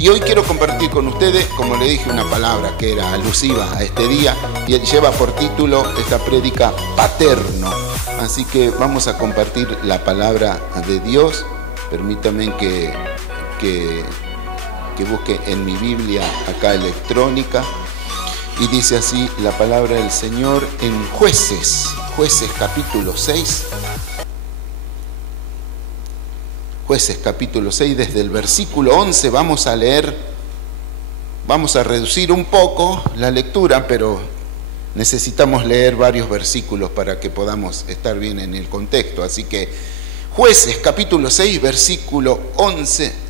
Y hoy quiero compartir con ustedes, como le dije, una palabra que era alusiva a este día y lleva por título esta prédica paterno. Así que vamos a compartir la palabra de Dios. Permítanme que busque en mi Biblia acá electrónica. Y dice así la palabra del Señor en Jueces capítulo 6. Jueces capítulo 6, desde el versículo 11 vamos a leer, vamos a reducir un poco la lectura, pero necesitamos leer varios versículos para que podamos estar bien en el contexto. Así que Jueces capítulo 6, versículo 11,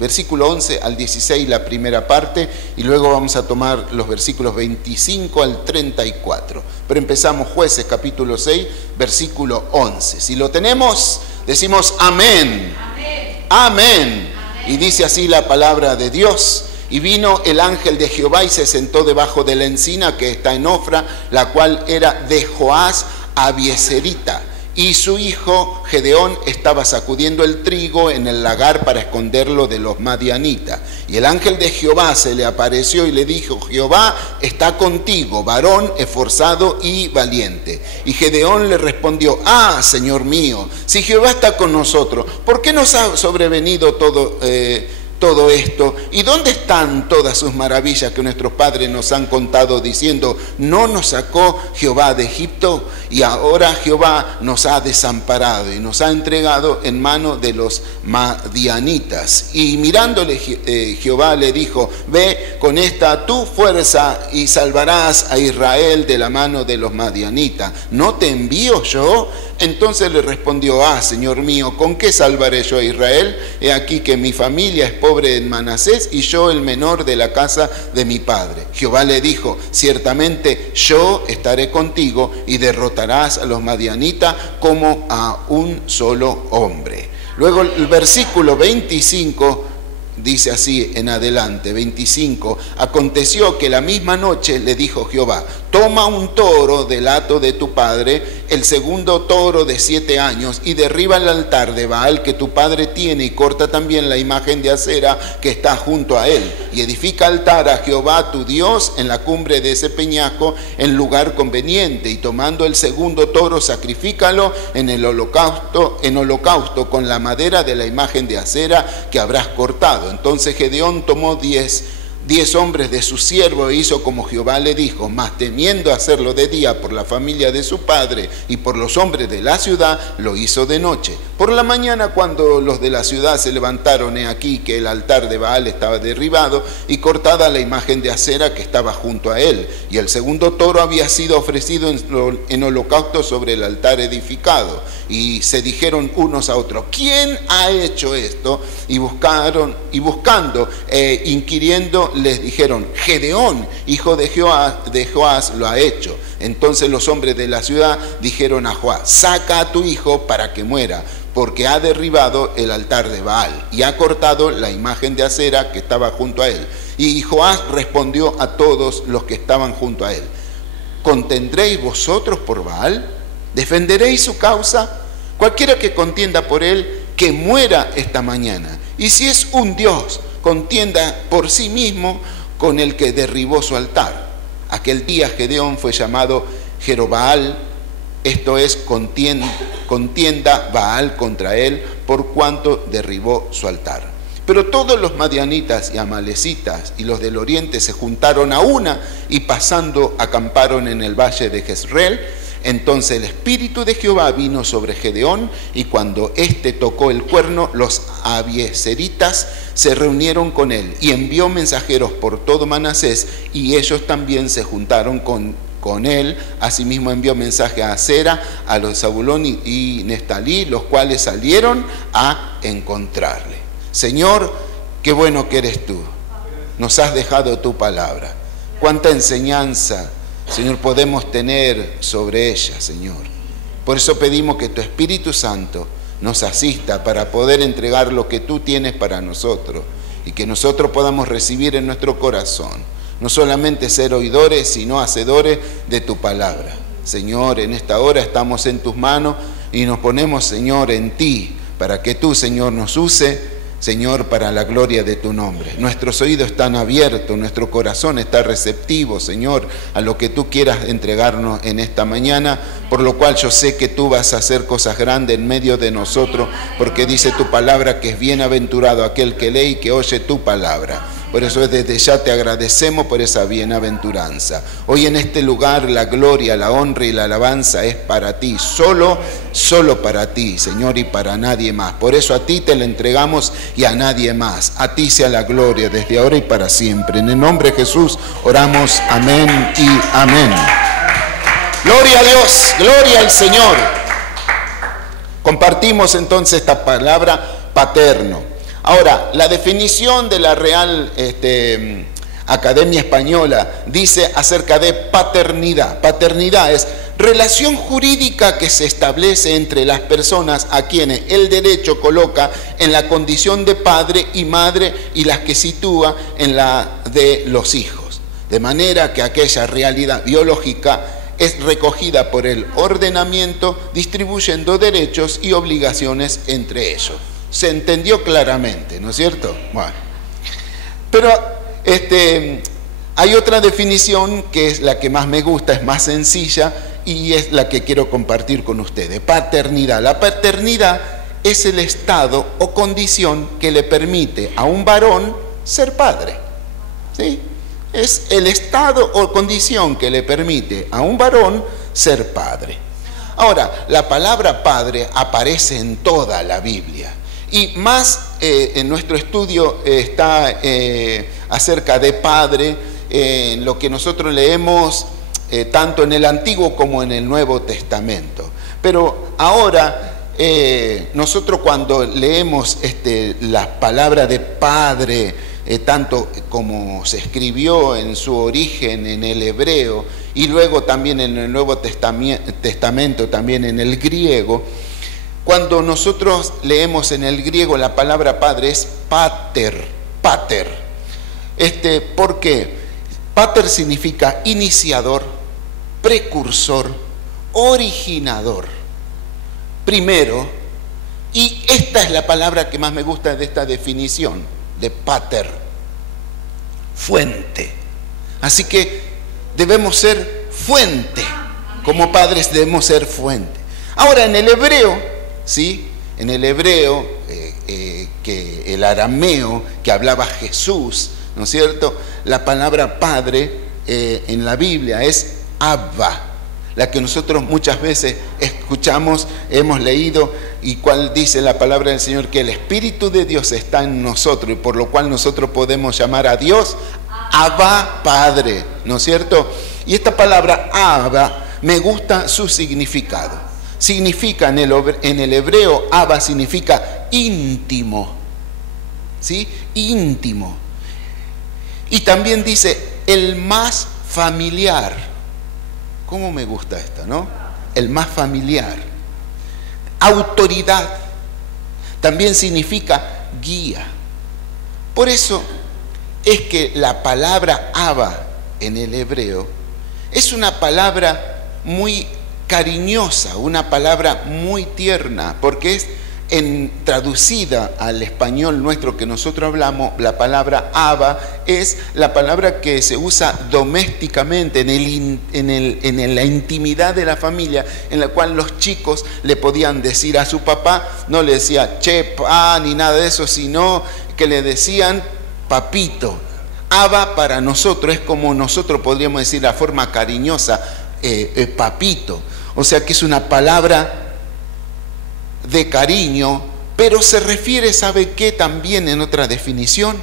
versículo 11 al 16 la primera parte, y luego vamos a tomar los versículos 25 al 34. Pero empezamos Jueces capítulo 6, versículo 11. Si lo tenemos, decimos amén. Amén. Amén. Y dice así la palabra de Dios. Y vino el ángel de Jehová y se sentó debajo de la encina que está en Ofra, la cual era de Joás Abieserita. Y su hijo Gedeón estaba sacudiendo el trigo en el lagar para esconderlo de los madianitas. Y el ángel de Jehová se le apareció y le dijo: Jehová está contigo, varón esforzado y valiente. Y Gedeón le respondió: ah, Señor mío, si Jehová está con nosotros, ¿por qué nos ha sobrevenido todo esto? ¿Y dónde están todas sus maravillas que nuestros padres nos han contado diciendo: no nos sacó Jehová de Egipto? Y ahora Jehová nos ha desamparado y nos ha entregado en mano de los madianitas. Y mirándole Jehová le dijo: ve con esta tu fuerza y salvarás a Israel de la mano de los madianitas. ¿No te envío yo? Entonces le respondió: ah, Señor mío, ¿con qué salvaré yo a Israel? He aquí que mi familia es pobre en Manasés y yo el menor de la casa de mi padre. Jehová le dijo: ciertamente yo estaré contigo y derrotarás a los madianitas como a un solo hombre. Luego el versículo 25 dice así en adelante, 25. Aconteció que la misma noche le dijo Jehová: toma un toro del hato de tu padre, el segundo toro de 7 años, y derriba el altar de Baal que tu padre tiene, y corta también la imagen de acera que está junto a él, y edifica altar a Jehová tu Dios en la cumbre de ese peñasco, en lugar conveniente, y tomando el segundo toro, sacrifícalo en holocausto con la madera de la imagen de acera que habrás cortado. Entonces Gedeón tomó 10 hombres de su siervo e hizo como Jehová le dijo, mas temiendo hacerlo de día por la familia de su padre y por los hombres de la ciudad, lo hizo de noche. Por la mañana, cuando los de la ciudad se levantaron, he aquí que el altar de Baal estaba derribado y cortada la imagen de acera que estaba junto a él, y el segundo toro había sido ofrecido en holocausto sobre el altar edificado. Y se dijeron unos a otros: ¿quién ha hecho esto? Y buscando, inquiriendo, les dijeron: Gedeón, hijo de Joás, lo ha hecho. Entonces los hombres de la ciudad dijeron a Joás: saca a tu hijo para que muera, porque ha derribado el altar de Baal y ha cortado la imagen de acera que estaba junto a él. Y Joás respondió a todos los que estaban junto a él: ¿contendréis vosotros por Baal? ¿Defenderéis su causa? Cualquiera que contienda por él, que muera esta mañana. Y si es un Dios, contienda por sí mismo con el que derribó su altar. Aquel día Gedeón fue llamado Jerobaal, esto es, contienda Baal contra él, por cuanto derribó su altar. Pero todos los madianitas y amalecitas y los del oriente se juntaron a una, y pasando acamparon en el valle de Jezreel. Entonces el espíritu de Jehová vino sobre Gedeón, y cuando éste tocó el cuerno, los abieseritas se reunieron con él, y envió mensajeros por todo Manasés, y ellos también se juntaron con él. Asimismo envió mensaje a Asera, a los de Zabulón y Neftalí, los cuales salieron a encontrarle. Señor, qué bueno que eres tú. Nos has dejado tu palabra. Cuánta enseñanza, Señor, podemos tener sobre ella, Señor. Por eso pedimos que tu Espíritu Santo nos asista para poder entregar lo que tú tienes para nosotros, y que nosotros podamos recibir en nuestro corazón, no solamente ser oidores, sino hacedores de tu palabra. Señor, en esta hora estamos en tus manos y nos ponemos, Señor, en ti, para que tú, Señor, nos use Señor, para la gloria de tu nombre. Nuestros oídos están abiertos, nuestro corazón está receptivo, Señor, a lo que tú quieras entregarnos en esta mañana, por lo cual yo sé que tú vas a hacer cosas grandes en medio de nosotros, porque dice tu palabra que es bienaventurado aquel que lee y que oye tu palabra. Por eso desde ya te agradecemos por esa bienaventuranza. Hoy en este lugar la gloria, la honra y la alabanza es para ti, solo para ti, Señor, y para nadie más. Por eso a ti te la entregamos y a nadie más. A ti sea la gloria desde ahora y para siempre. En el nombre de Jesús oramos, amén y amén. Gloria a Dios, gloria al Señor. Compartimos entonces esta palabra paterno. Ahora, la definición de la Real Academia Española dice acerca de paternidad. Paternidad es relación jurídica que se establece entre las personas a quienes el derecho coloca en la condición de padre y madre y las que sitúa en la de los hijos. De manera que aquella realidad biológica es recogida por el ordenamiento, distribuyendo derechos y obligaciones entre ellos. Se entendió claramente, ¿no es cierto? Bueno, pero hay otra definición que es la que más me gusta, es más sencilla y es la que quiero compartir con ustedes. Paternidad. La paternidad es el estado o condición que le permite a un varón ser padre. ¿Sí? Es el estado o condición que le permite a un varón ser padre. Ahora, la palabra padre aparece en toda la Biblia. Y más en nuestro estudio está acerca de padre, lo que nosotros leemos tanto en el Antiguo como en el Nuevo Testamento. Pero ahora nosotros cuando leemos la palabra de padre, tanto como se escribió en su origen en el hebreo y luego también en el Nuevo Testamento, también en el griego, cuando nosotros leemos en el griego la palabra padre es pater. ¿Por qué? Pater significa iniciador, precursor, originador, primero, y esta es la palabra que más me gusta de esta definición de pater, fuente. Así que debemos ser fuente, como padres debemos ser fuente. Ahora en el hebreo, ¿sí? En el hebreo, que el arameo que hablaba Jesús, ¿no es cierto? La palabra padre en la Biblia es Abba, la que nosotros muchas veces escuchamos, hemos leído, y cual dice la palabra del Señor, que el Espíritu de Dios está en nosotros, y por lo cual nosotros podemos llamar a Dios Abba Padre, ¿no es cierto? Y esta palabra Abba, me gusta su significado. Significa en el hebreo, Abba significa íntimo, ¿sí? Íntimo. Y también dice el más familiar. ¿Cómo me gusta esto, no? El más familiar. Autoridad. También significa guía. Por eso es que la palabra Abba en el hebreo es una palabra muy cariñosa, una palabra muy tierna, porque es traducida al español nuestro que nosotros hablamos, la palabra Abba es la palabra que se usa domésticamente en la intimidad de la familia, en la cual los chicos le podían decir a su papá, no le decía che, pa, ni nada de eso, sino que le decían papito. Abba para nosotros es como nosotros podríamos decir la forma cariñosa, papito. O sea que es una palabra de cariño, pero se refiere, ¿sabe qué? También en otra definición,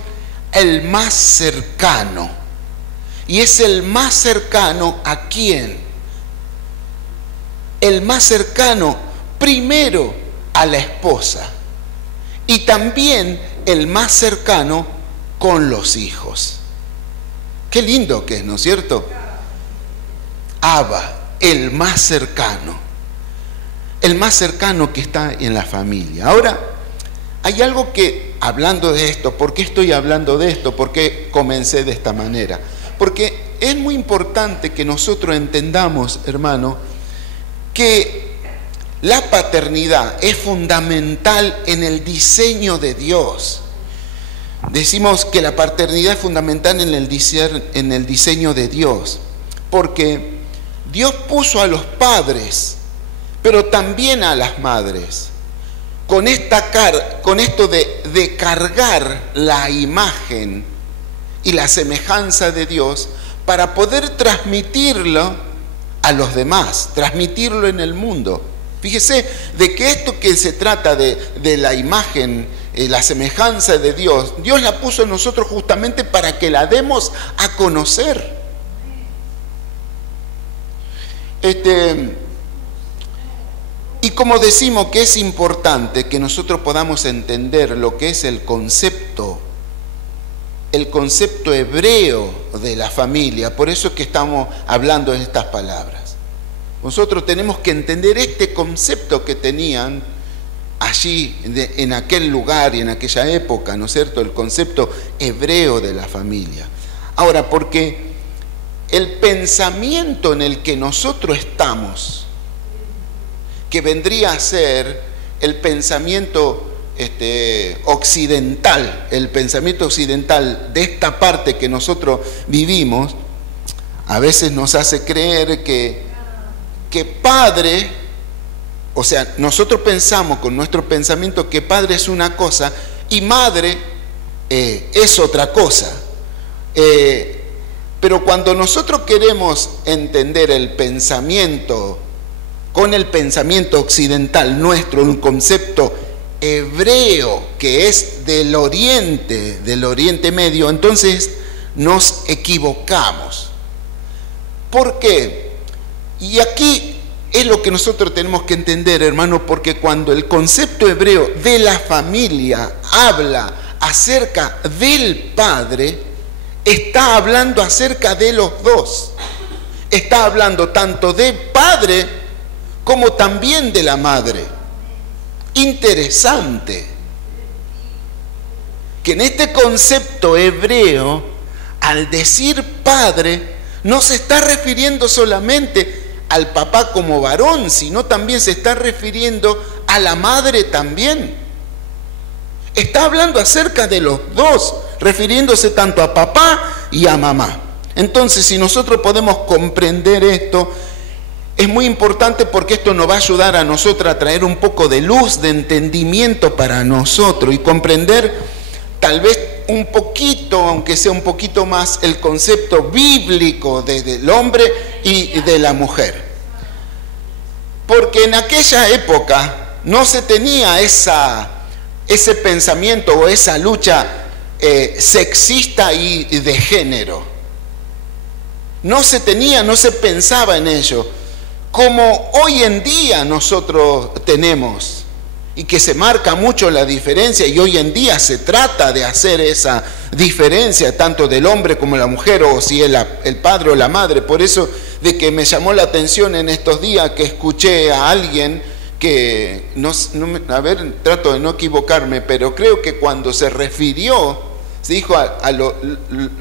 el más cercano. Y es el más cercano ¿a quién? El más cercano primero a la esposa y también el más cercano con los hijos. Qué lindo que es, ¿no es cierto? Abba, el más cercano que está en la familia. Ahora, hay algo que, hablando de esto, ¿por qué estoy hablando de esto? ¿Por qué comencé de esta manera? Porque es muy importante que nosotros entendamos, hermano, que la paternidad es fundamental en el diseño de Dios. Decimos que la paternidad es fundamental en el diseño de Dios, porque Dios puso a los padres, pero también a las madres, con esto de cargar la imagen y la semejanza de Dios para poder transmitirlo a los demás, transmitirlo en el mundo. Fíjese de que esto que se trata de la imagen, la semejanza de Dios, Dios la puso en nosotros justamente para que la demos a conocer. Y como decimos que es importante que nosotros podamos entender lo que es el concepto hebreo de la familia, por eso es que estamos hablando de estas palabras. Nosotros tenemos que entender este concepto que tenían allí, en aquel lugar y en aquella época, ¿no es cierto? El concepto hebreo de la familia. Ahora, porque el pensamiento en el que nosotros estamos, que vendría a ser el pensamiento occidental, el pensamiento occidental de esta parte que nosotros vivimos, a veces nos hace creer que padre, o sea, nosotros pensamos con nuestro pensamiento que padre es una cosa y madre es otra cosa. Pero cuando nosotros queremos entender el pensamiento con el pensamiento occidental nuestro, un concepto hebreo que es del Oriente Medio, entonces nos equivocamos. ¿Por qué? Y aquí es lo que nosotros tenemos que entender, hermano, porque cuando el concepto hebreo de la familia habla acerca del padre, está hablando acerca de los dos. Está hablando tanto del padre como también de la madre. Interesante que en este concepto hebreo, al decir padre, no se está refiriendo solamente al papá como varón, sino también se está refiriendo a la madre también. Está hablando acerca de los dos, refiriéndose tanto a papá y a mamá. Entonces, si nosotros podemos comprender esto, es muy importante porque esto nos va a ayudar a nosotros a traer un poco de luz, de entendimiento para nosotros y comprender tal vez un poquito, aunque sea un poquito más, el concepto bíblico del hombre y de la mujer. Porque en aquella época no se tenía ese pensamiento o esa lucha sexista y de género. No se tenía, no se pensaba en ello, como hoy en día nosotros tenemos, y que se marca mucho la diferencia, y hoy en día se trata de hacer esa diferencia, tanto del hombre como la mujer, o si es el padre o la madre. Por eso de que me llamó la atención en estos días que escuché a alguien que, trato de no equivocarme, pero creo que cuando se refirió, se dijo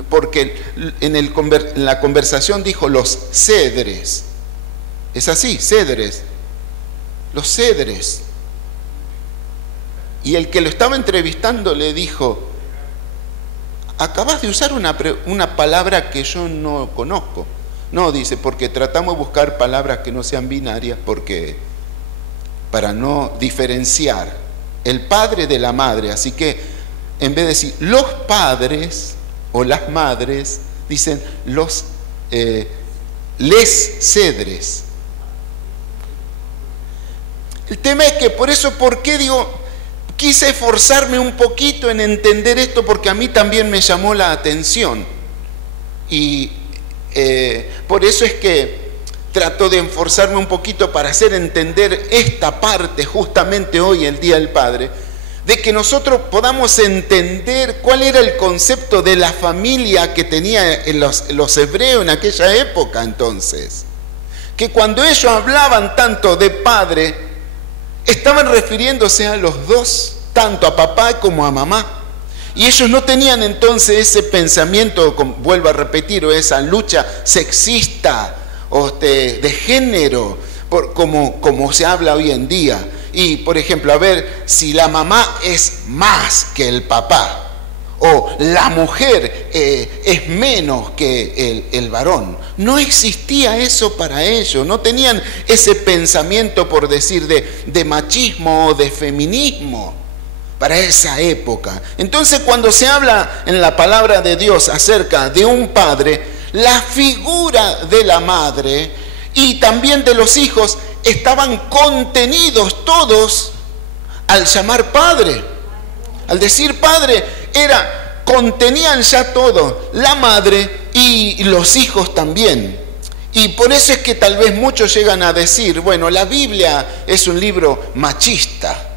porque en la conversación dijo los cedres. Es así, cedres. Los cedres. Y el que lo estaba entrevistando le dijo: acabas de usar una palabra que yo no conozco. No, dice, porque tratamos de buscar palabras que no sean binarias, porque para no diferenciar el padre de la madre. Así que en vez de decir los padres o las madres, dicen les cedres. El tema es que por eso, ¿por qué digo? Quise esforzarme un poquito en entender esto porque a mí también me llamó la atención. Y por eso es que trato de esforzarme un poquito para hacer entender esta parte justamente hoy, el Día del Padre, de que nosotros podamos entender cuál era el concepto de la familia que tenía los hebreos en aquella época entonces. Que cuando ellos hablaban tanto de padre, estaban refiriéndose a los dos, tanto a papá como a mamá. Y ellos no tenían entonces ese pensamiento, vuelvo a repetir, o esa lucha sexista o de género, como se habla hoy en día. Y, por ejemplo, a ver, si la mamá es más que el papá, o la mujer es menos que el varón. No existía eso para ellos, no tenían ese pensamiento, por decir, de machismo o de feminismo para esa época. Entonces, cuando se habla en la palabra de Dios acerca de un padre, la figura de la madre y también de los hijos estaban contenidos todos al llamar padre. Al decir padre, contenían ya todo, la madre y los hijos también. Y por eso es que tal vez muchos llegan a decir, bueno, la Biblia es un libro machista,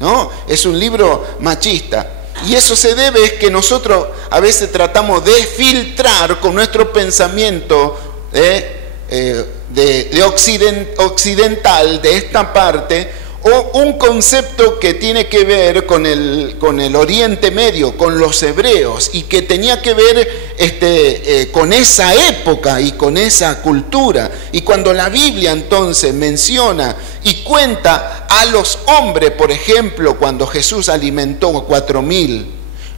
¿no? Es un libro machista. Y eso se debe es que nosotros a veces tratamos de filtrar con nuestro pensamiento occidental de esta parte, o un concepto que tiene que ver con el Oriente Medio, con los hebreos, y que tenía que ver con esa época y con esa cultura. Y cuando la Biblia entonces menciona y cuenta a los hombres, por ejemplo, cuando Jesús alimentó a 4.000,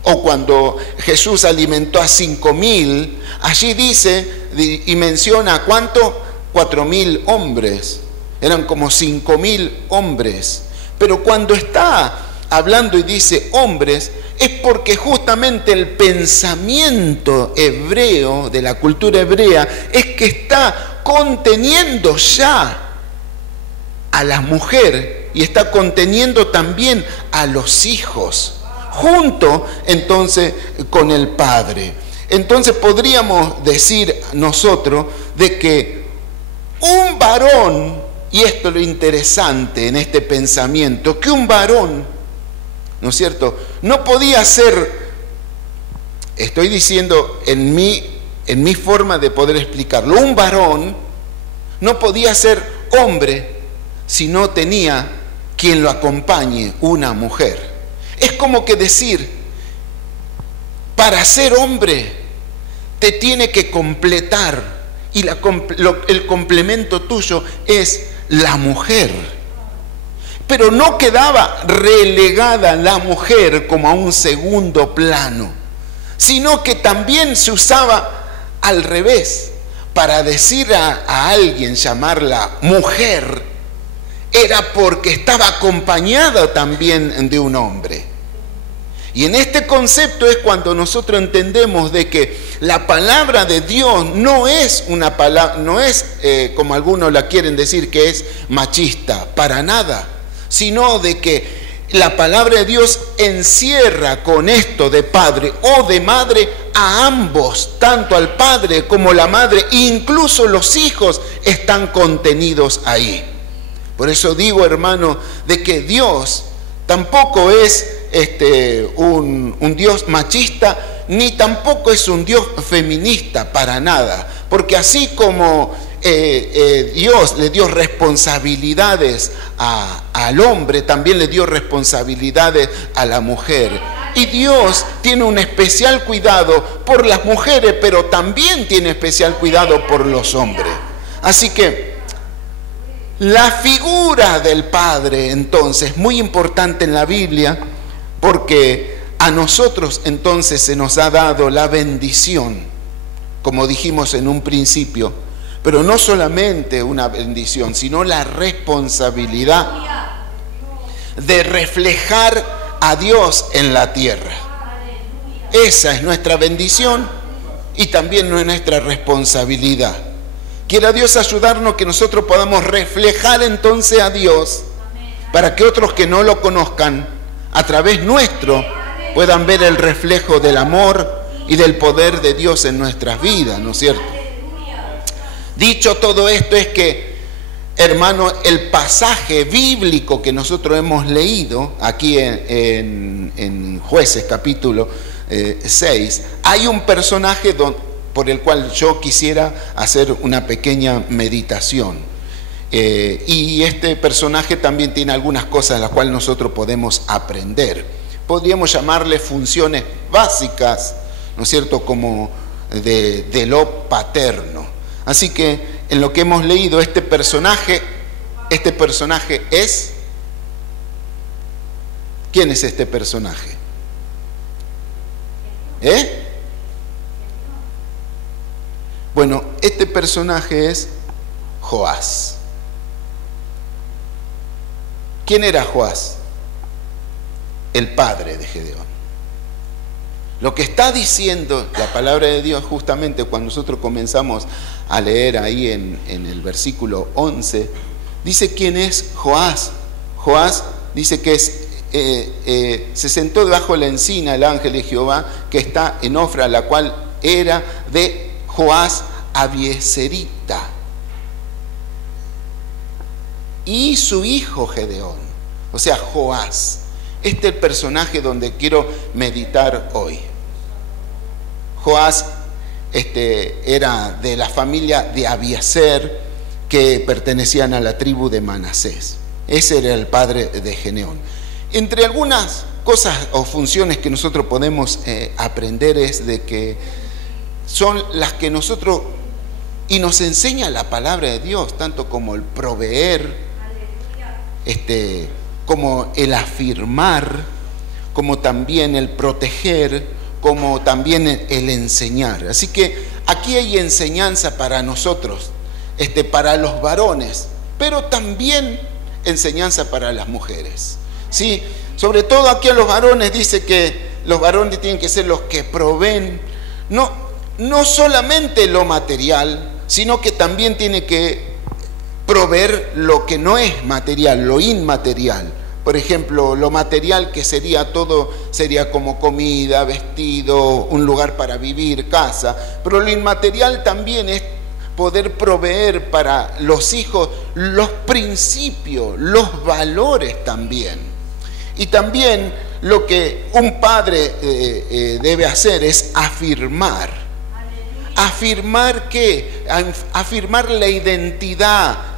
o cuando Jesús alimentó a 5.000, allí dice y menciona, ¿cuánto? 4.000 hombres. Eran como 5.000 hombres. Pero cuando está hablando y dice hombres, es porque justamente el pensamiento hebreo, de la cultura hebrea, es que está conteniendo ya a la mujer y está conteniendo también a los hijos, junto entonces con el padre. Entonces podríamos decir nosotros de que un varón, y esto es lo interesante en este pensamiento, que un varón, ¿no es cierto?, no podía ser, estoy diciendo en mi forma de poder explicarlo, un varón no podía ser hombre si no tenía quien lo acompañe, una mujer. Es como que decir, para ser hombre te tiene que completar, y el complemento tuyo es la mujer. Pero no quedaba relegada la mujer como a un segundo plano, sino que también se usaba al revés. Para decir a alguien, llamarla mujer, era porque estaba acompañada también de un hombre. Y en este concepto es cuando nosotros entendemos de que la palabra de Dios no es una palabra, no es como algunos la quieren decir, que es machista, para nada, sino de que la palabra de Dios encierra con esto de padre o de madre a ambos, tanto al padre como la madre, incluso los hijos están contenidos ahí. Por eso digo, hermano, de que Dios tampoco es un Dios machista, ni tampoco es un Dios feminista, para nada, porque así como Dios le dio responsabilidades al hombre, también le dio responsabilidades a la mujer. Y Dios tiene un especial cuidado por las mujeres, pero también tiene especial cuidado por los hombres. Así que la figura del padre entonces es muy importante en la Biblia, porque a nosotros entonces se nos ha dado la bendición, como dijimos en un principio, pero no solamente una bendición, sino la responsabilidad de reflejar a Dios en la tierra. Esa es nuestra bendición y también nuestra responsabilidad. Quiera Dios ayudarnos que nosotros podamos reflejar entonces a Dios, para que otros que no lo conozcan, a través nuestro, puedan ver el reflejo del amor y del poder de Dios en nuestras vidas, ¿no es cierto? Dicho todo esto, es que, hermano, el pasaje bíblico que nosotros hemos leído aquí en Jueces capítulo 6, hay un personaje por el cual yo quisiera hacer una pequeña meditación. Y este personaje también tiene algunas cosas de las cuales nosotros podemos aprender. Podríamos llamarle funciones básicas, ¿no es cierto?, como de lo paterno. Así que en lo que hemos leído, este personaje es... ¿Quién es este personaje? Bueno, este personaje es Joás. ¿Quién era Joás? El padre de Gedeón. Lo que está diciendo la palabra de Dios justamente cuando nosotros comenzamos a leer ahí en el versículo 11, dice quién es Joás. Joás dice que se sentó debajo de la encina el ángel de Jehová que está en Ofra, la cual era de Joás Abieserita, y su hijo Gedeón, o sea, Joás. Este es el personaje donde quiero meditar hoy. Joás era de la familia de Abieser, que pertenecían a la tribu de Manasés. Ese era el padre de Gedeón. Entre algunas cosas o funciones que nosotros podemos aprender es de que son las que nosotros, y nos enseña la palabra de Dios, tanto como el proveer, como el afirmar, como también el proteger, como también el enseñar. Así que aquí hay enseñanza para nosotros, para los varones, pero también enseñanza para las mujeres. Sí, sobre todo aquí a los varones dice que los varones tienen que ser los que proveen, no solamente lo material, sino que también tiene que proveer lo que no es material, lo inmaterial. Por ejemplo, lo material que sería todo, sería como comida, vestido, un lugar para vivir, casa. Pero lo inmaterial también es poder proveer para los hijos los principios, los valores también. Y también lo que un padre debe hacer es afirmar. ¿Afirmar qué? Afirmar la identidad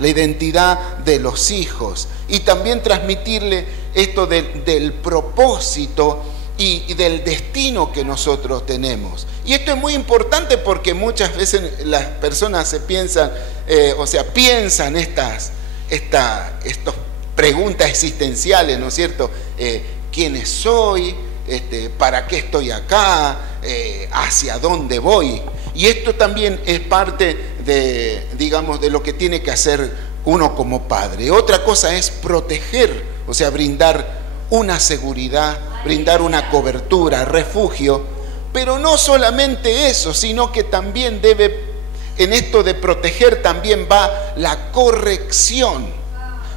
de los hijos, y también transmitirle esto del propósito y del destino que nosotros tenemos. Y esto es muy importante porque muchas veces las personas se piensan, piensan estas preguntas existenciales, ¿no es cierto? ¿Quién soy? ¿Para qué estoy acá? ¿Hacia dónde voy? Y esto también es parte de lo que tiene que hacer uno como padre. Otra cosa es proteger, o sea, brindar una seguridad, brindar una cobertura, refugio. Pero no solamente eso, sino que también en esto de proteger también va la corrección,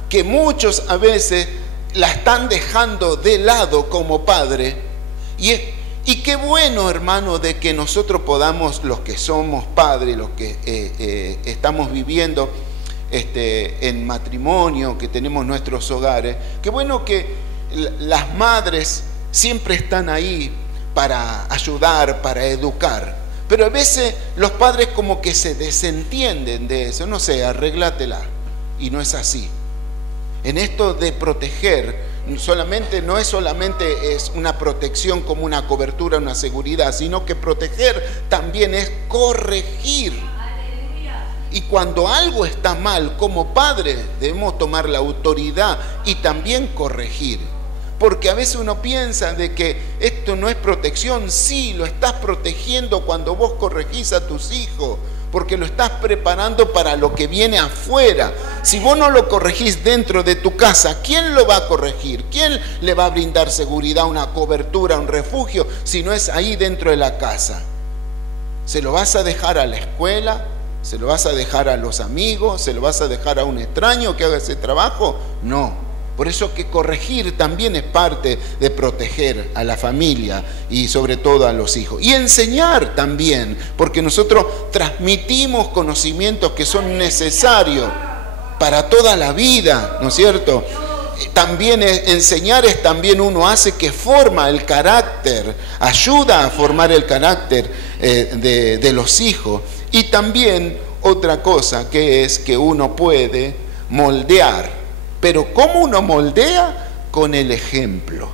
que muchos a veces la están dejando de lado como padre. Y qué bueno, hermano, de que nosotros podamos, los que somos padres, los que estamos viviendo en matrimonio, que tenemos nuestros hogares, qué bueno que las madres siempre están ahí para ayudar, para educar. Pero a veces los padres como que se desentienden de eso, no sé, arréglatela. Y no es así. En esto de proteger, no es solamente una protección como una cobertura, una seguridad, sino que proteger también es corregir. Y cuando algo está mal, como padres debemos tomar la autoridad y también corregir. Porque a veces uno piensa de que esto no es protección. Sí, lo estás protegiendo cuando vos corregís a tus hijos, porque lo estás preparando para lo que viene afuera. Si vos no lo corregís dentro de tu casa, ¿quién lo va a corregir? ¿Quién le va a brindar seguridad, una cobertura, un refugio, si no es ahí dentro de la casa? ¿Se lo vas a dejar a la escuela? ¿Se lo vas a dejar a los amigos? ¿Se lo vas a dejar a un extraño que haga ese trabajo? No. Por eso que corregir también es parte de proteger a la familia y sobre todo a los hijos. Y enseñar también, porque nosotros transmitimos conocimientos que son necesarios para toda la vida, ¿no es cierto? También enseñar es también uno hace que forma el carácter, ayuda a formar el carácter de los hijos. Y también otra cosa que es que uno puede moldear. Pero ¿cómo uno moldea? Con el ejemplo.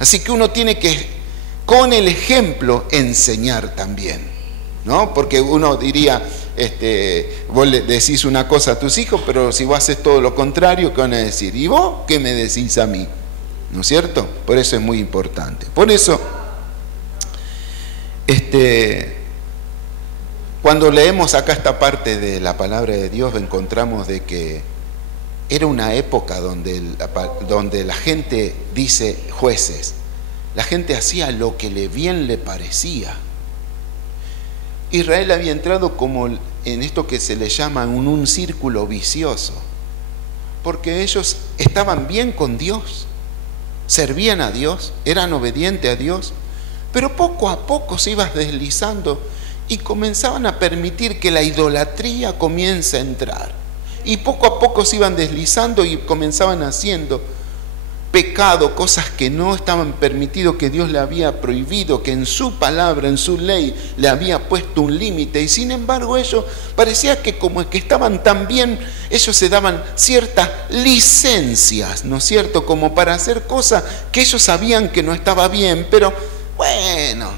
Así que uno tiene que, con el ejemplo, enseñar también, ¿no? Porque uno diría, vos le decís una cosa a tus hijos, pero si vos haces todo lo contrario, ¿qué van a decir? ¿Y vos qué me decís a mí? ¿No es cierto? Por eso es muy importante. Por eso, Cuando leemos acá esta parte de la palabra de Dios, encontramos de que era una época donde la gente, dice Jueces, la gente hacía lo que bien le parecía. Israel había entrado como en esto que se le llama un círculo vicioso, porque ellos estaban bien con Dios, servían a Dios, eran obedientes a Dios, pero poco a poco se iban deslizando y comenzaban a permitir que la idolatría comience a entrar. Y poco a poco se iban deslizando y comenzaban haciendo pecado, cosas que no estaban permitidas, que Dios le había prohibido, que en su palabra, en su ley, le había puesto un límite. Y sin embargo ellos parecía que como que estaban tan bien, ellos se daban ciertas licencias, ¿no es cierto? Como para hacer cosas que ellos sabían que no estaba bien, pero bueno,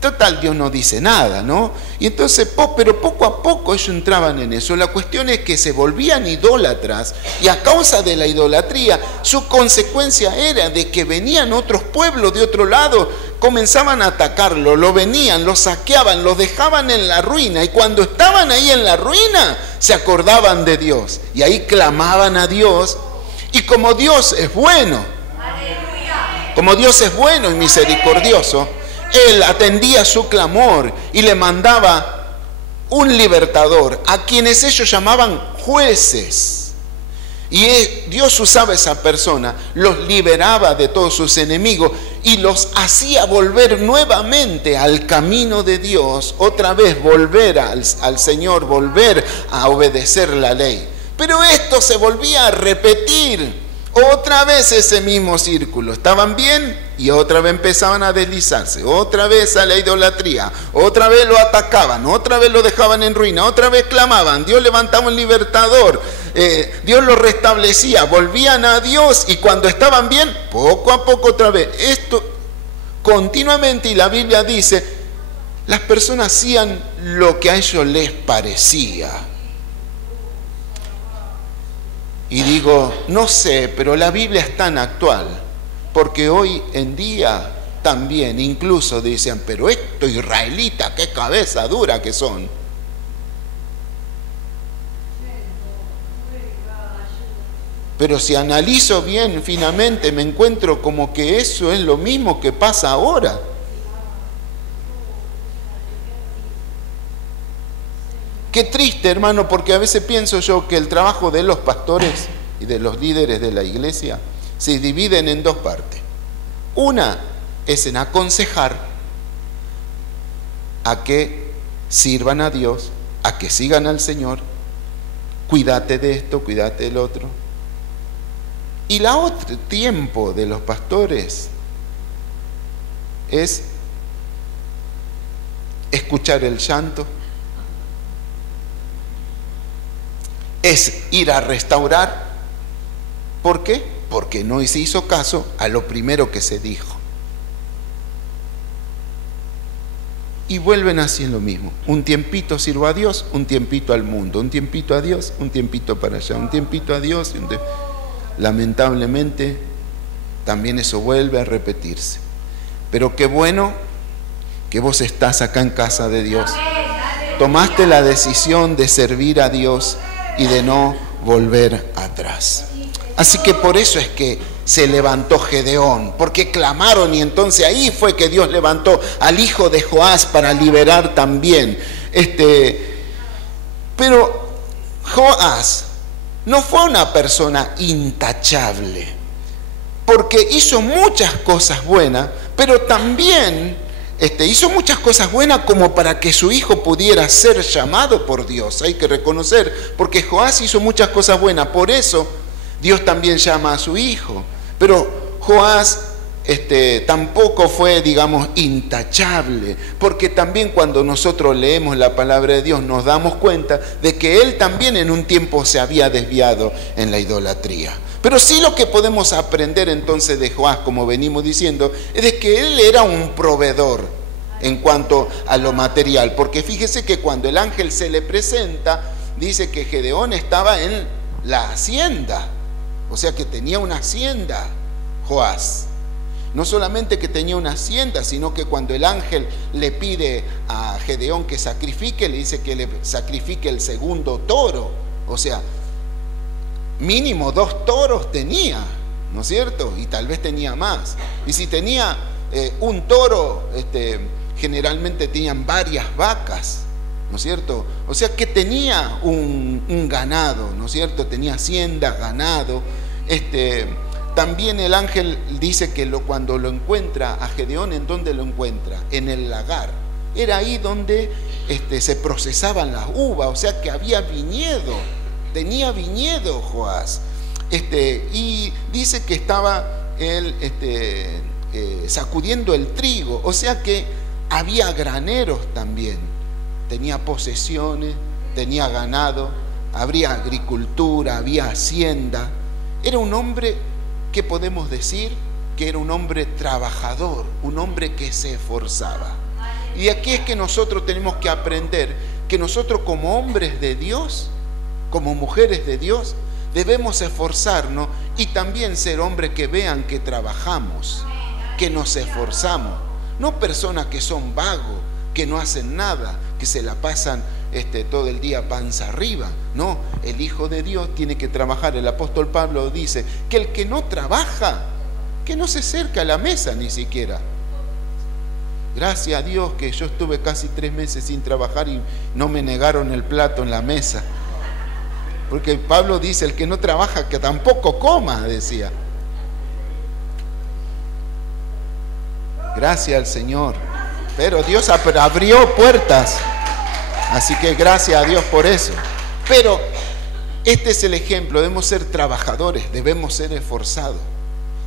total, Dios no dice nada, ¿no? Y entonces, pero poco a poco ellos entraban en eso. La cuestión es que se volvían idólatras y a causa de la idolatría, su consecuencia era de que venían otros pueblos de otro lado, comenzaban a atacarlo, lo venían, lo saqueaban, lo dejaban en la ruina y cuando estaban ahí en la ruina, se acordaban de Dios y ahí clamaban a Dios y como Dios es bueno, como Dios es bueno y misericordioso, Él atendía su clamor y le mandaba un libertador, a quienes ellos llamaban jueces. Y Dios usaba a esa persona, los liberaba de todos sus enemigos y los hacía volver nuevamente al camino de Dios, otra vez volver al Señor, volver a obedecer la ley. Pero esto se volvía a repetir. Otra vez ese mismo círculo, estaban bien y otra vez empezaban a deslizarse, otra vez a la idolatría, otra vez lo atacaban, otra vez lo dejaban en ruina, otra vez clamaban, Dios levantaba un libertador, Dios lo restablecía, volvían a Dios y cuando estaban bien, poco a poco otra vez, esto continuamente, y la Biblia dice, las personas hacían lo que a ellos les parecía. Y digo, no sé, pero la Biblia es tan actual, porque hoy en día también incluso dicen, pero estos israelitas, qué cabeza dura que son. Pero si analizo bien, finalmente me encuentro como que eso es lo mismo que pasa ahora. Qué triste, hermano, porque a veces pienso yo que el trabajo de los pastores y de los líderes de la iglesia se dividen en dos partes. Una es en aconsejar a que sirvan a Dios, a que sigan al Señor, cuídate de esto, cuídate del otro. Y la otro tiempo de los pastores es escuchar el llanto, es ir a restaurar. ¿Por qué? Porque no se hizo caso a lo primero que se dijo. Y vuelven así en lo mismo. Un tiempito sirvo a Dios, un tiempito al mundo, un tiempito a Dios, un tiempito para allá, un tiempito a Dios. Lamentablemente, también eso vuelve a repetirse. Pero qué bueno que vos estás acá en casa de Dios. Tomaste la decisión de servir a Dios y de no volver atrás. Así que por eso es que se levantó Gedeón, porque clamaron y entonces ahí fue que Dios levantó al hijo de Joás para liberar también. Pero Joás no fue una persona intachable, porque hizo muchas cosas buenas, pero también hizo muchas cosas buenas como para que su hijo pudiera ser llamado por Dios. Hay que reconocer, porque Joás hizo muchas cosas buenas, por eso Dios también llama a su hijo. Pero Joás tampoco fue, digamos, intachable, porque también cuando nosotros leemos la palabra de Dios nos damos cuenta de que él también en un tiempo se había desviado en la idolatría. Pero sí lo que podemos aprender entonces de Joás, como venimos diciendo, es de que él era un proveedor en cuanto a lo material, porque fíjese que cuando el ángel se le presenta, dice que Gedeón estaba en la hacienda, o sea que tenía una hacienda Joás. no solamente que tenía una hacienda, sino que cuando el ángel le pide a Gedeón que sacrifique, le dice que le sacrifique el segundo toro. O sea, mínimo 2 toros tenía, ¿no es cierto? Y tal vez tenía más. Y si tenía un toro, generalmente tenían varias vacas, ¿no es cierto? O sea que tenía un ganado, ¿no es cierto? Tenía hacienda, ganado. También el ángel dice que cuando lo encuentra a Gedeón, ¿en dónde lo encuentra? En el lagar. Era ahí donde se procesaban las uvas, o sea que había viñedo, tenía viñedo Joás. Y dice que estaba él sacudiendo el trigo, o sea que había graneros también, tenía posesiones, tenía ganado, habría agricultura, había hacienda. Era un hombre que podemos decir que era un hombre trabajador, un hombre que se esforzaba. Y aquí es que nosotros tenemos que aprender que nosotros como hombres de Dios, como mujeres de Dios, debemos esforzarnos y también ser hombres que vean que trabajamos, que nos esforzamos. No personas que son vagos, que no hacen nada, que se la pasan todo el día panza arriba. No, el Hijo de Dios tiene que trabajar. El apóstol Pablo dice que el que no trabaja, que no se acerca a la mesa ni siquiera. Gracias a Dios que yo estuve casi 3 meses sin trabajar y no me negaron el plato en la mesa. Porque Pablo dice, el que no trabaja, que tampoco coma, decía. Gracias al Señor. Pero Dios abrió puertas. Así que gracias a Dios por eso. Pero este es el ejemplo. Debemos ser trabajadores, debemos ser esforzados.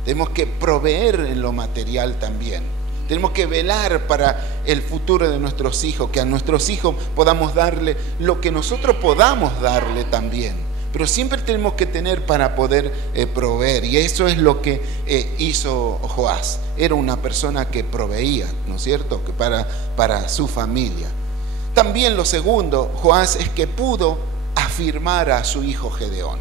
Tenemos que proveer en lo material también. Tenemos que velar para el futuro de nuestros hijos, que a nuestros hijos podamos darle lo que nosotros podamos darle también. Pero siempre tenemos que tener para poder proveer. Y eso es lo que hizo Joás. Era una persona que proveía, ¿no es cierto?, que para su familia. También lo segundo, Joás, es que pudo afirmar a su hijo Gedeón.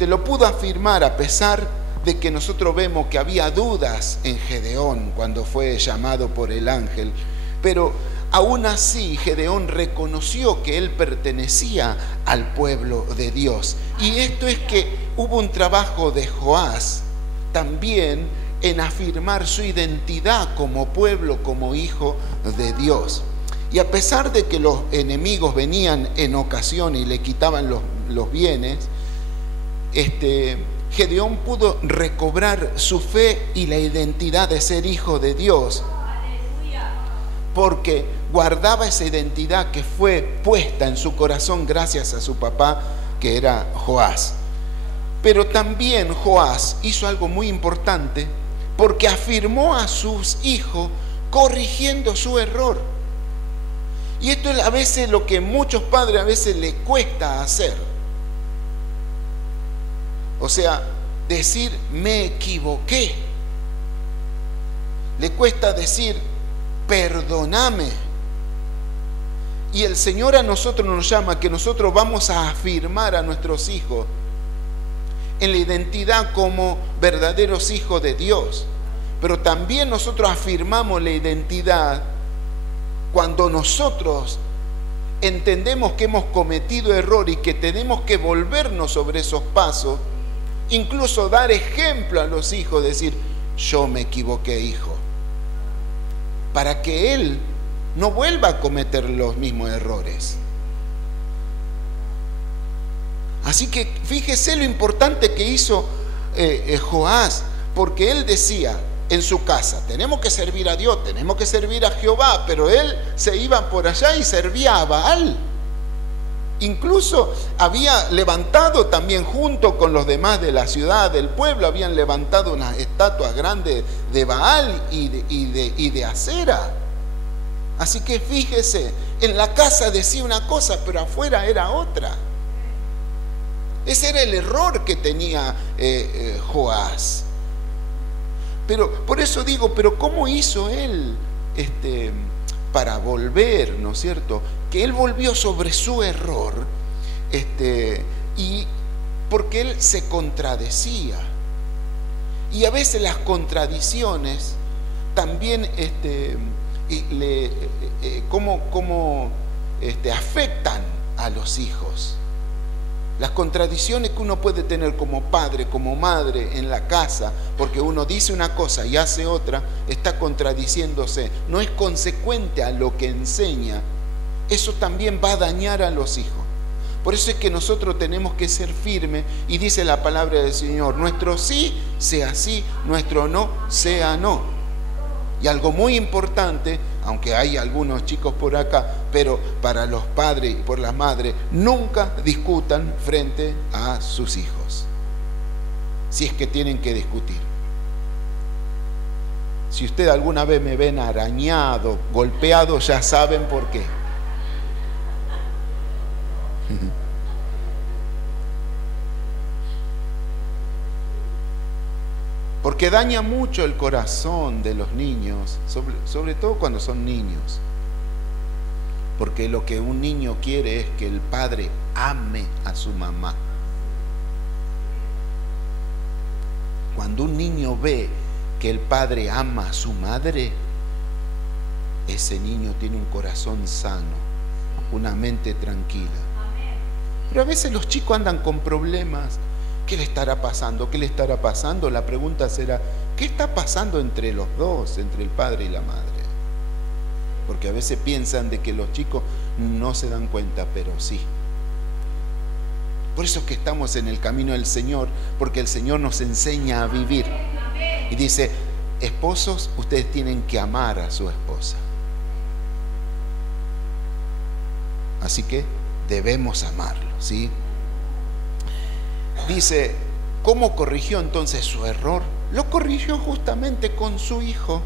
Lo pudo afirmar a pesar de que nosotros vemos que había dudas en Gedeón cuando fue llamado por el ángel, pero aún así Gedeón reconoció que él pertenecía al pueblo de Dios. Y esto es que hubo un trabajo de Joás también en afirmar su identidad como pueblo, como hijo de Dios. Y a pesar de que los enemigos venían en ocasiones y le quitaban los bienes, Gedeón pudo recobrar su fe y la identidad de ser hijo de Dios, porque guardaba esa identidad que fue puesta en su corazón gracias a su papá, que era Joás. Pero también Joás hizo algo muy importante, porque afirmó a sus hijos corrigiendo su error. Y esto es a veces lo que muchos padres a veces les cuesta hacer. O sea, decir me equivoqué. Le cuesta decir perdóname. Y el Señor a nosotros nos llama que nosotros vamos a afirmar a nuestros hijos en la identidad como verdaderos hijos de Dios. Pero también nosotros afirmamos la identidad cuando nosotros entendemos que hemos cometido error y que tenemos que volvernos sobre esos pasos. Incluso dar ejemplo a los hijos, decir, yo me equivoqué, hijo, para que él no vuelva a cometer los mismos errores. Así que fíjese lo importante que hizo Joás, porque él decía en su casa, tenemos que servir a Dios, tenemos que servir a Jehová, pero él se iba por allá y servía a Baal. Incluso había levantado también junto con los demás de la ciudad, del pueblo, habían levantado una estatua grande de Baal y de Acera. Así que fíjese, en la casa decía una cosa, pero afuera era otra. Ese era el error que tenía Joás. Pero por eso digo, pero ¿cómo hizo él para volver, ¿no es cierto? Que él volvió sobre su error, y porque él se contradecía. Y a veces las contradicciones también afectan a los hijos. Las contradicciones que uno puede tener como padre, como madre en la casa, porque uno dice una cosa y hace otra, está contradiciéndose, no es consecuente a lo que enseña. Eso también va a dañar a los hijos. Por eso es que nosotros tenemos que ser firmes, y dice la palabra del Señor, nuestro sí sea sí, nuestro no sea no. Y algo muy importante, aunque hay algunos chicos por acá, pero para los padres y por las madres, nunca discutan frente a sus hijos, si es que tienen que discutir. Si ustedes alguna vez me ven arañado, golpeado, ya saben por qué. Porque daña mucho el corazón de los niños, sobre todo cuando son niños. Porque lo que un niño quiere es que el padre ame a su mamá. Cuando un niño ve que el padre ama a su madre, ese niño tiene un corazón sano, una mente tranquila. Pero a veces los chicos andan con problemas. ¿Qué le estará pasando? ¿Qué le estará pasando? La pregunta será, ¿qué está pasando entre los dos, entre el padre y la madre? Porque a veces piensan de que los chicos no se dan cuenta, pero sí. Por eso es que estamos en el camino del Señor, porque el Señor nos enseña a vivir. Y dice, esposos, ustedes tienen que amar a su esposa. Así que debemos amarlo, ¿sí? Dice, ¿cómo corrigió entonces su error? Lo corrigió justamente con su hijo,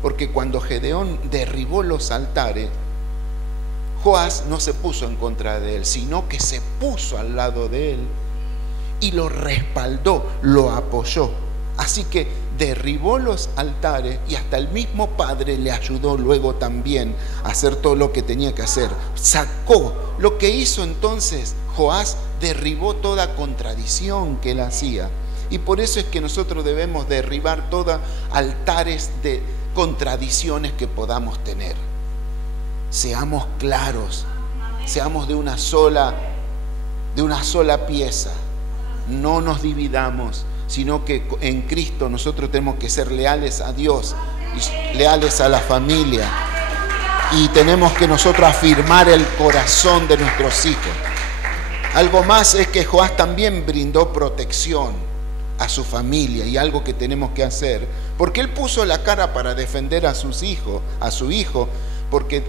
porque cuando Gedeón derribó los altares, Joás no se puso en contra de él, sino que se puso al lado de él y lo respaldó, lo apoyó. Así que derribó los altares y hasta el mismo padre le ayudó luego también a hacer todo lo que tenía que hacer. Sacó lo que hizo entonces Joás, derribó toda contradicción que él hacía. Y por eso es que nosotros debemos derribar todos altares de contradicciones que podamos tener. Seamos claros, seamos de una sola pieza. No nos dividamos, sino que en Cristo nosotros tenemos que ser leales a Dios y leales a la familia. Y tenemos que nosotros afirmar el corazón de nuestros hijos. Algo más es que Joás también brindó protección a su familia, y algo que tenemos que hacer, porque él puso la cara para defender a su hijo, porque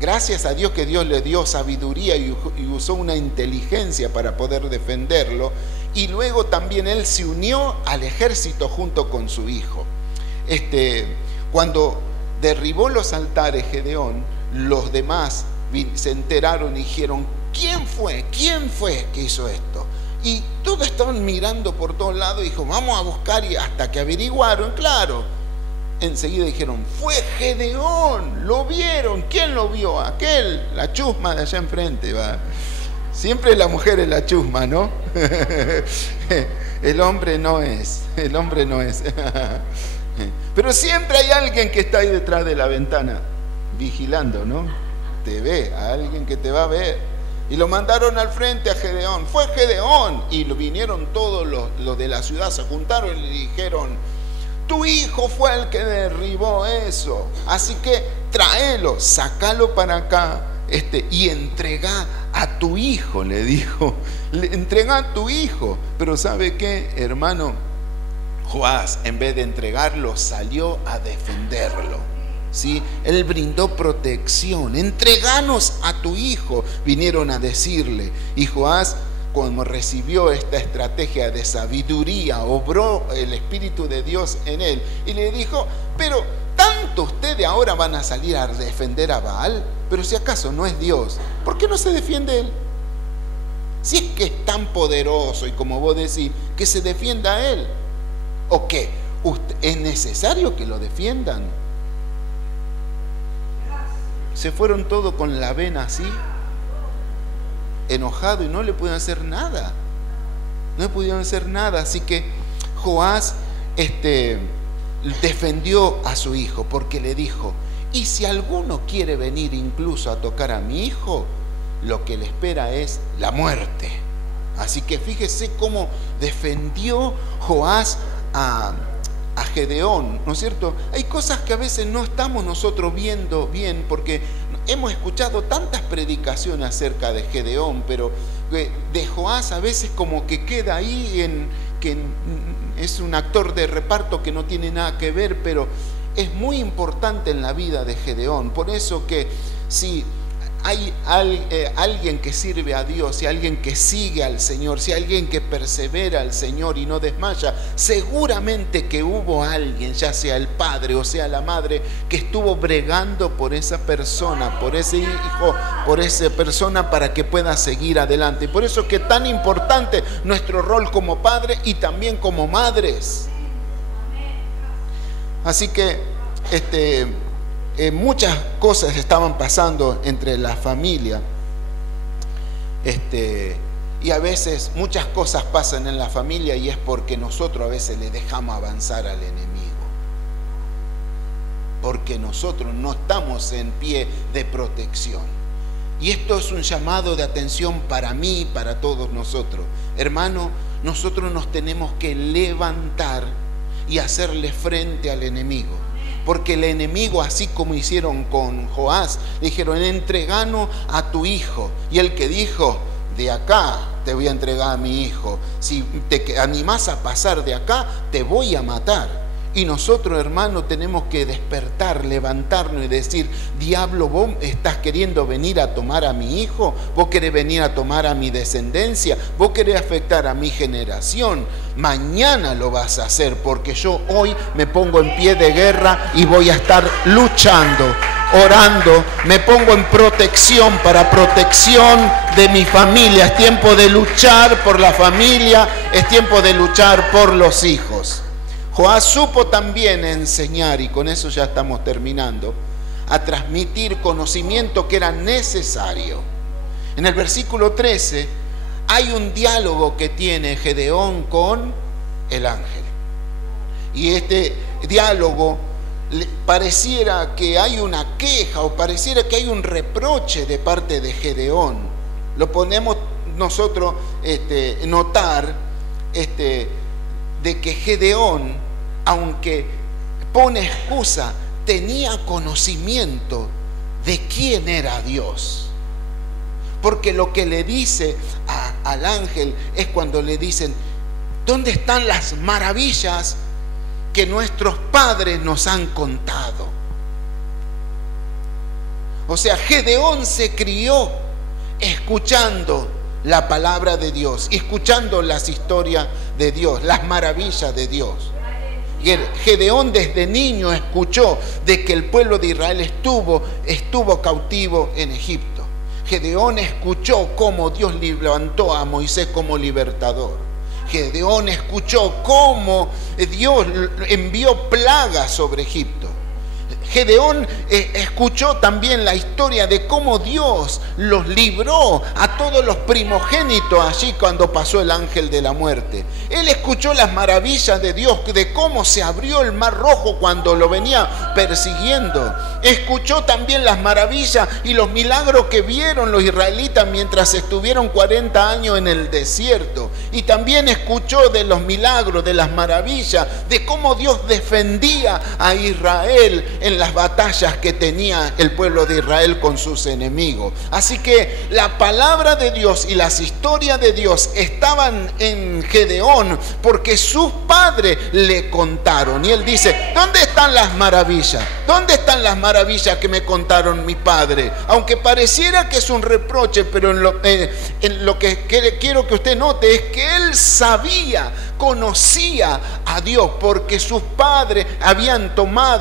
gracias a Dios que Dios le dio sabiduría y usó una inteligencia para poder defenderlo, y luego también él se unió al ejército junto con su hijo. Cuando derribó los altares Gedeón, los demás se enteraron y dijeron, ¿quién fue que hizo esto? Y todos estaban mirando por todos lados y dijo, vamos a buscar, y hasta que averiguaron, claro, enseguida dijeron, fue Gedeón, lo vieron. ¿Quién lo vio? Aquel, la chusma de allá enfrente, va. Siempre la mujer es la chusma, ¿no? El hombre no es. Pero siempre hay alguien que está ahí detrás de la ventana, vigilando, ¿no? Te ve, a alguien que te va a ver. Y lo mandaron al frente a Gedeón. Fue Gedeón. Y vinieron todos los de la ciudad, se juntaron y le dijeron, tu hijo fue el que derribó eso. Así que tráelo, sácalo para acá, y entrega a tu hijo, le dijo. Entrega a tu hijo. Pero ¿sabe qué, hermano? Joás, en vez de entregarlo, salió a defenderlo. ¿Sí? Él brindó protección. Entréganos a tu hijo, vinieron a decirle. Y Joás, como recibió esta estrategia de sabiduría, obró el Espíritu de Dios en él y le dijo, pero ¿tanto ustedes ahora van a salir a defender a Baal? Pero si acaso no es Dios, ¿por qué no se defiende él? Si es que es tan poderoso y como vos decís, que se defienda a él. ¿O qué? ¿Es necesario que lo defiendan? Se fueron todos con la vena así, enojado, y no le pudieron hacer nada. No le pudieron hacer nada. Así que Joás defendió a su hijo, porque le dijo: y si alguno quiere venir incluso a tocar a mi hijo, lo que le espera es la muerte. Así que fíjese cómo defendió Joás a Gedeón, ¿no es cierto? Hay cosas que a veces no estamos nosotros viendo bien, porque hemos escuchado tantas predicaciones acerca de Gedeón, pero de Joás a veces como que queda ahí que es un actor de reparto que no tiene nada que ver, pero es muy importante en la vida de Gedeón. Por eso que si hay alguien que sirve a Dios, si alguien que sigue al Señor, si alguien que persevera al Señor y no desmaya, seguramente que hubo alguien, ya sea el padre o sea la madre, que estuvo bregando por esa persona, por ese hijo, por esa persona, para que pueda seguir adelante. Y por eso es que es tan importante nuestro rol como padres y también como madres. Así que muchas cosas estaban pasando entre la familia, y a veces muchas cosas pasan en la familia y es porque nosotros a veces le dejamos avanzar al enemigo, porque nosotros no estamos en pie de protección. Y esto es un llamado de atención para mí y para todos nosotros. Hermano, nosotros nos tenemos que levantar y hacerle frente al enemigo. Porque el enemigo, así como hicieron con Joás, dijeron: entreganos a tu hijo. Y el que dijo: de acá te voy a entregar a mi hijo. Si te animás a pasar de acá, te voy a matar. Y nosotros, hermanos, tenemos que despertar, levantarnos y decir: diablo, vos estás queriendo venir a tomar a mi hijo, vos querés venir a tomar a mi descendencia, vos querés afectar a mi generación. Mañana lo vas a hacer, porque yo hoy me pongo en pie de guerra y voy a estar luchando, orando, me pongo en protección, para protección de mi familia. Es tiempo de luchar por la familia, es tiempo de luchar por los hijos. Joás supo también enseñar, y con eso ya estamos terminando, a transmitir conocimiento que era necesario. En el versículo 13 hay un diálogo que tiene Gedeón con el ángel. Y este diálogo pareciera que hay una queja o pareciera que hay un reproche de parte de Gedeón. Lo podemos nosotros notar de que Gedeón, aunque pone excusa, tenía conocimiento de quién era Dios. Porque lo que le dice al ángel es cuando le dicen: ¿dónde están las maravillas que nuestros padres nos han contado? O sea, Gedeón se crió escuchando la palabra de Dios, escuchando las historias de Dios, las maravillas de Dios. Y Gedeón desde niño escuchó de que el pueblo de Israel estuvo cautivo en Egipto. Gedeón escuchó cómo Dios levantó a Moisés como libertador. Gedeón escuchó cómo Dios envió plagas sobre Egipto. Gedeón escuchó también la historia de cómo Dios los libró a todos los primogénitos allí cuando pasó el ángel de la muerte. Él escuchó las maravillas de Dios, de cómo se abrió el mar rojo cuando lo venía persiguiendo. Escuchó también las maravillas y los milagros que vieron los israelitas mientras estuvieron 40 años en el desierto. Y también escuchó de los milagros, de las maravillas, de cómo Dios defendía a Israel en las batallas que tenía el pueblo de Israel con sus enemigos. Así que la palabra de Dios y las historias de Dios estaban en Gedeón porque sus padres le contaron. Y él dice: ¿dónde están las maravillas? ¿Dónde están las maravillas que me contaron mi padre? Aunque pareciera que es un reproche, pero en lo que quiero que usted note es que él sabía, conocía a Dios, porque sus padres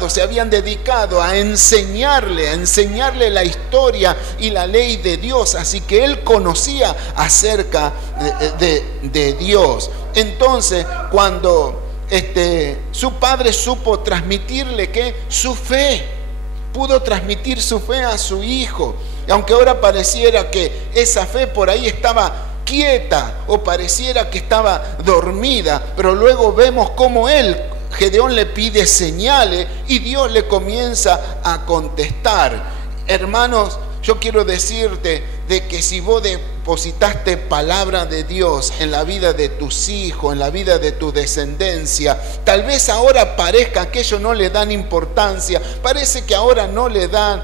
se habían dedicado a enseñarle la historia y la ley de Dios. Así que él conocía acerca de Dios. Entonces, cuando su padre supo transmitirle su fe, pudo transmitir su fe a su hijo. Y aunque ahora pareciera que esa fe por ahí estaba quieta o pareciera que estaba dormida, pero luego vemos cómo Gedeón le pide señales y Dios le comienza a contestar. Hermanos, yo quiero decirte de que si vos depositaste palabra de Dios en la vida de tus hijos, en la vida de tu descendencia, tal vez ahora parezca que ellos no le dan importancia, parece que ahora no le dan,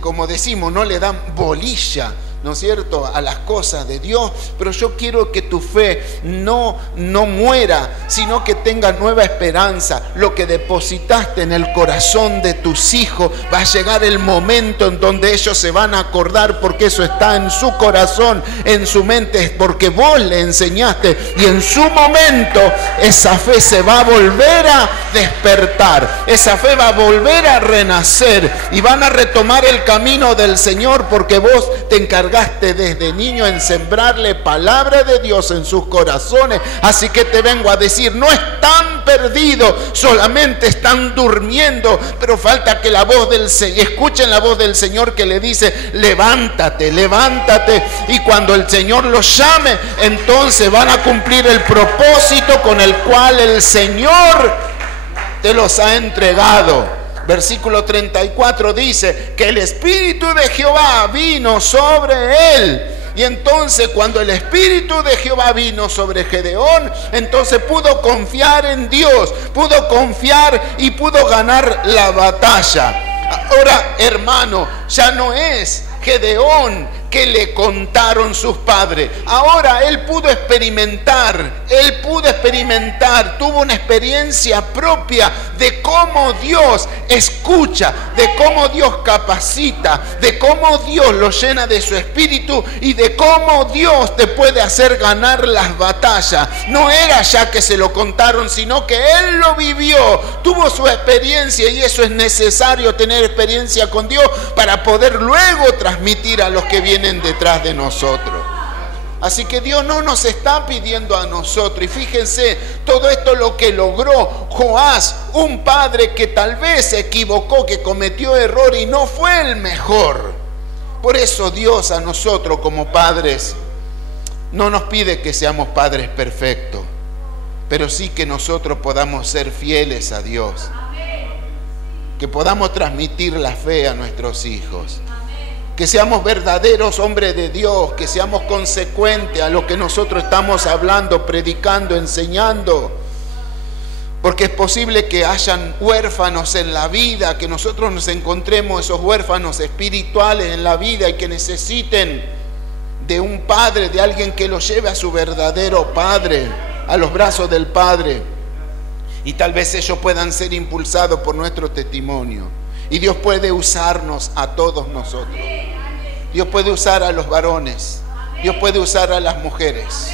como decimos, no le dan bolilla, ¿no es cierto?, a las cosas de Dios, pero yo quiero que tu fe no muera, sino que tenga nueva esperanza. Lo que depositaste en el corazón de tus hijos, va a llegar el momento en donde ellos se van a acordar, porque eso está en su corazón, en su mente, porque vos le enseñaste, y en su momento esa fe se va a volver a despertar, esa fe va a volver a renacer, y van a retomar el camino del Señor, porque vos te encargaste desde niño en sembrarle palabra de Dios en sus corazones. Así que te vengo a decir, no están perdidos, solamente están durmiendo, pero falta que la voz del Señor, escuchen la voz del Señor que le dice, levántate, levántate, y cuando el Señor los llame, entonces van a cumplir el propósito con el cual el Señor te los ha entregado. Versículo 34 dice que el Espíritu de Jehová vino sobre él. Y entonces cuando el Espíritu de Jehová vino sobre Gedeón, entonces pudo confiar en Dios, pudo confiar y pudo ganar la batalla. Ahora, hermano, ya no es Gedeón que le contaron sus padres. Ahora él pudo experimentar, tuvo una experiencia propia de cómo Dios escucha, de cómo Dios capacita, de cómo Dios lo llena de su espíritu y de cómo Dios te puede hacer ganar las batallas. No era ya que se lo contaron, sino que él lo vivió, tuvo su experiencia, y eso es necesario, tener experiencia con Dios para poder luego transmitir a los que vienen detrás de nosotros. Así que Dios no nos está pidiendo a nosotros. Y fíjense, todo esto lo que logró Joás, un padre que tal vez se equivocó, que cometió error y no fue el mejor. Por eso Dios a nosotros como padres no nos pide que seamos padres perfectos, pero sí que nosotros podamos ser fieles a Dios, que podamos transmitir la fe a nuestros hijos, que seamos verdaderos hombres de Dios, que seamos consecuentes a lo que nosotros estamos hablando, predicando, enseñando. Porque es posible que hayan huérfanos en la vida, que nosotros nos encontremos esos huérfanos espirituales en la vida y que necesiten de un padre, de alguien que los lleve a su verdadero padre, a los brazos del Padre. Y tal vez ellos puedan ser impulsados por nuestro testimonio. Y Dios puede usarnos a todos nosotros. Dios puede usar a los varones. Dios puede usar a las mujeres.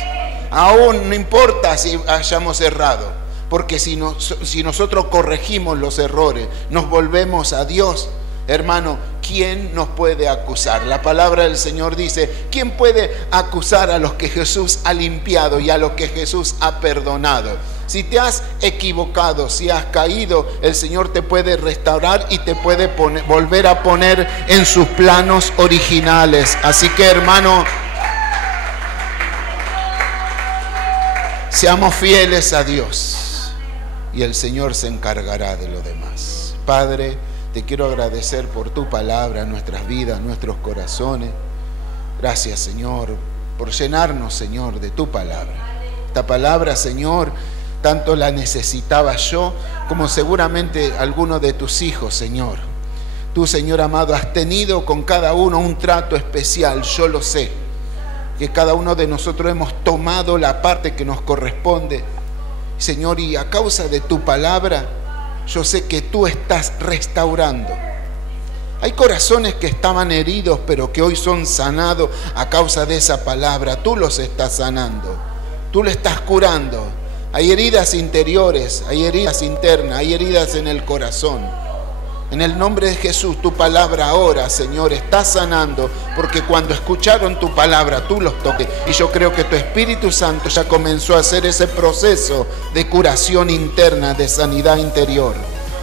Aún no importa si hayamos errado, porque si nosotros corregimos los errores, nos volvemos a Dios, hermano, ¿quién nos puede acusar? La palabra del Señor dice, ¿quién puede acusar a los que Jesús ha limpiado y a los que Jesús ha perdonado? Si te has equivocado, si has caído, el Señor te puede restaurar y te puede volver a poner en sus planos originales. Así que, hermano, seamos fieles a Dios y el Señor se encargará de lo demás. Padre, te quiero agradecer por tu palabra, nuestras vidas, nuestros corazones. Gracias, Señor, por llenarnos, Señor, de tu palabra. Esta palabra, Señor, tanto la necesitaba yo como seguramente alguno de tus hijos, Señor. Tú, Señor amado, has tenido con cada uno un trato especial, yo lo sé. Que cada uno de nosotros hemos tomado la parte que nos corresponde, Señor, y a causa de tu palabra, yo sé que tú estás restaurando. Hay corazones que estaban heridos, pero que hoy son sanados a causa de esa palabra. Tú los estás sanando, tú lo estás curando. Hay heridas interiores, hay heridas internas, hay heridas en el corazón. En el nombre de Jesús, tu palabra ahora, Señor, está sanando, porque cuando escucharon tu palabra, tú los toques. Y yo creo que tu Espíritu Santo ya comenzó a hacer ese proceso de curación interna, de sanidad interior.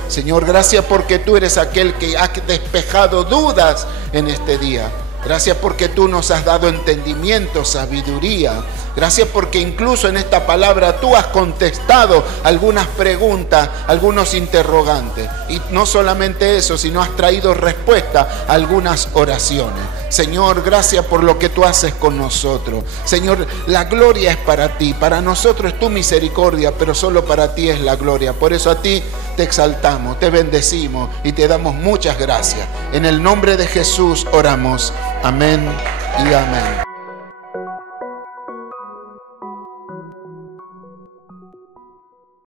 Señor, gracias porque tú eres aquel que ha despejado dudas en este día. Gracias porque tú nos has dado entendimiento, sabiduría, Gracias porque incluso en esta palabra tú has contestado algunas preguntas, algunos interrogantes. Y no solamente eso, sino has traído respuesta a algunas oraciones. Señor, gracias por lo que tú haces con nosotros. Señor, la gloria es para ti. Para nosotros es tu misericordia, pero solo para ti es la gloria. Por eso a ti te exaltamos, te bendecimos y te damos muchas gracias. En el nombre de Jesús oramos. Amén y amén.